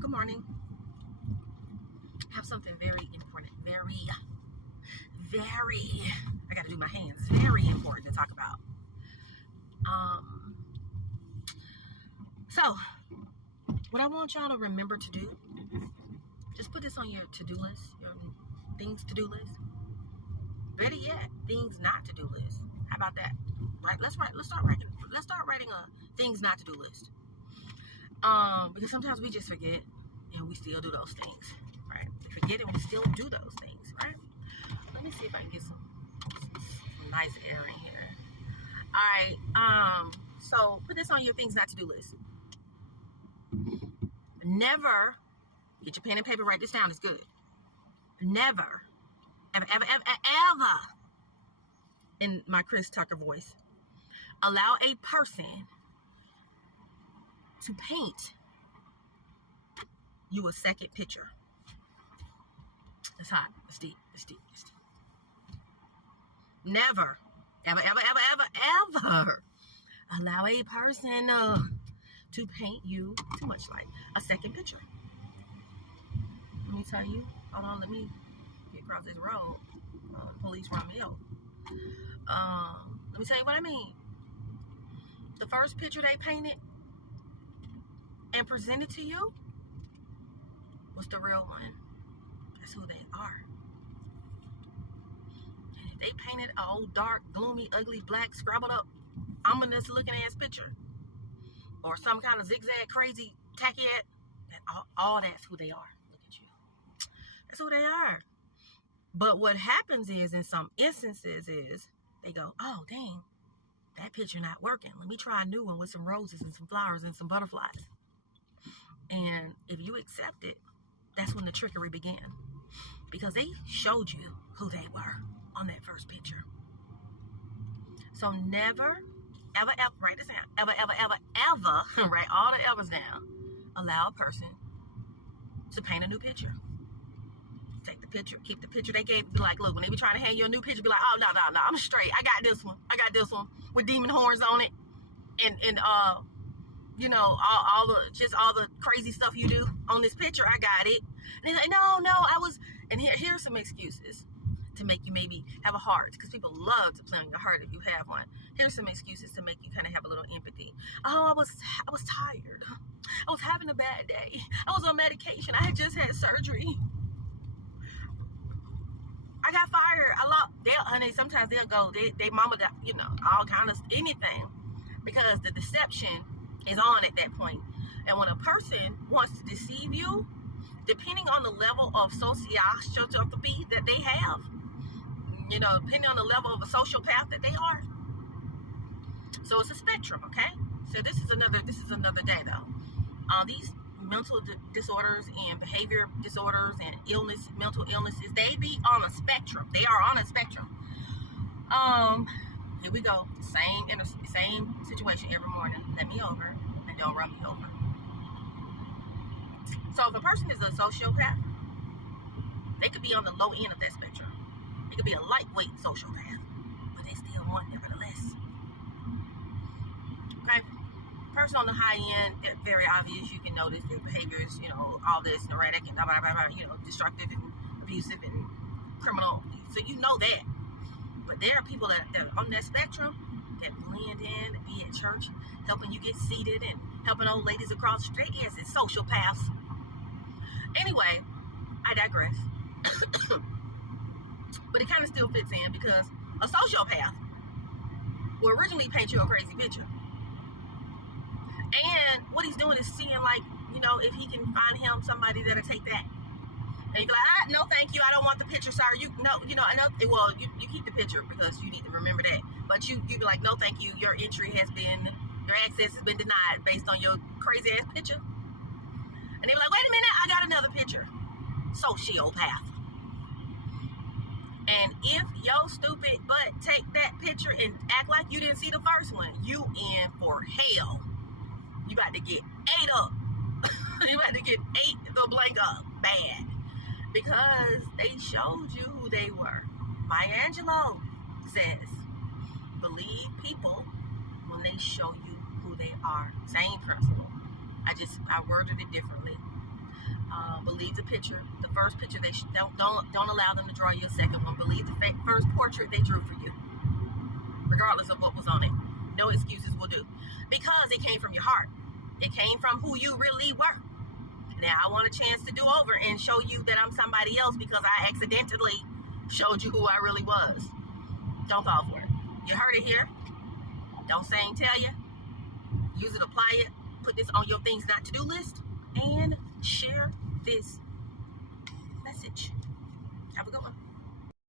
Good morning. I have something very important, I gotta do my hands, very important to talk about. So, what I want y'all to remember to do, just put this on your to-do list, your things to-do list. Better yet, things not to-do list. How about that? Right? Let's start writing a things not to-do list. Because sometimes we just forget and we still do those things, right? We forget and we still do those things, right? Let me see if I can get some nice air in here. All right. So put this on your things not to do list. Never get your pen and paper. Write this down. It's good. Never, ever, in my Chris Tucker voice, allow a person to paint you a second picture. It's hot. It's deep. Never, ever allow a person to paint you too much like a second picture. Let me tell you. Hold on. Let me get across this road. Police run me over. Let me tell you what I mean. The first picture they painted and presented to you was the real one. That's who they are. And if they painted an old, dark, gloomy, ugly, black, scrabbled up, ominous looking ass picture, or some kind of zigzag, crazy, tacky ass, all that's who they are. Look at you. That's who they are. But what happens is, in some instances, is they go, oh, dang, that picture not working. Let me try a new one with some roses and some flowers and some butterflies. And if you accept it, that's when the trickery began. Because they showed you who they were on that first picture. So never, ever, write this down. Ever, write all the evers down. Allow a person to paint a new picture. Take the picture, keep the picture they gave. Be like, look, when they be trying to hand you a new picture, be like, oh, no, I'm straight. I got this one with demon horns on it. And you know, all the crazy stuff you do on this picture, I got it. And they're like, no, I was, and here's some excuses to make you maybe have a heart, because people love to play on your heart if you have one. Here's some excuses to make you kind of have a little empathy. Oh, I was tired. I was having a bad day. I was on medication. I had just had surgery. I got fired. Honey, sometimes they'll go, they mama, you know, all kind of anything, because the deception is on at that point. And when a person wants to deceive you, depending on the level of sociopathy that they have, you know, depending on the level of a sociopath that they are. So it's a spectrum, okay? So this is another day though. These mental disorders and behavior disorders and mental illnesses, they be on a spectrum. They are on a spectrum. Here we go. Same situation every morning. Let me over and don't run me over. So if a person is a sociopath, they could be on the low end of that spectrum. They could be a lightweight sociopath, but they still want nevertheless. Okay? Person on the high end, they're very obvious. You can notice their behaviors, you know, all this neurotic and blah, blah, blah, blah, you know, destructive and abusive and criminal. So you know that. But there are people that are on that spectrum that blend in, that be at church, helping you get seated and helping old ladies across the street. Yes, it's sociopaths. Anyway, I digress. But it kind of still fits in, because a sociopath will originally paint you a crazy picture. And what he's doing is seeing, like, you know, if he can find him somebody that'll take that. And you be like, no, thank you. I don't want the picture, sir. You keep the picture because you need to remember that. But you be like, no, thank you. Your access has been denied based on your crazy ass picture. And they be like, wait a minute, I got another picture. Sociopath. And if your stupid butt take that picture and act like you didn't see the first one, you in for hell. You about to get ate up. You about to get ate the blank up bad. Because they showed you who they were. Maya Angelou says, believe people when they show you who they are. Same principle. I worded it differently. Believe the picture, the first picture. They don't allow them to draw you a second one. Believe the first portrait they drew for you, regardless of what was on it. No excuses will do, because it came from your heart. It came from who you really were. Now I want a chance to do over and show you that I'm somebody else because I accidentally showed you who I really was. Don't fall for it. You heard it here. Don't say and tell you. Use it, apply it. Put this on your things not to do list, and share this message. Have a good one.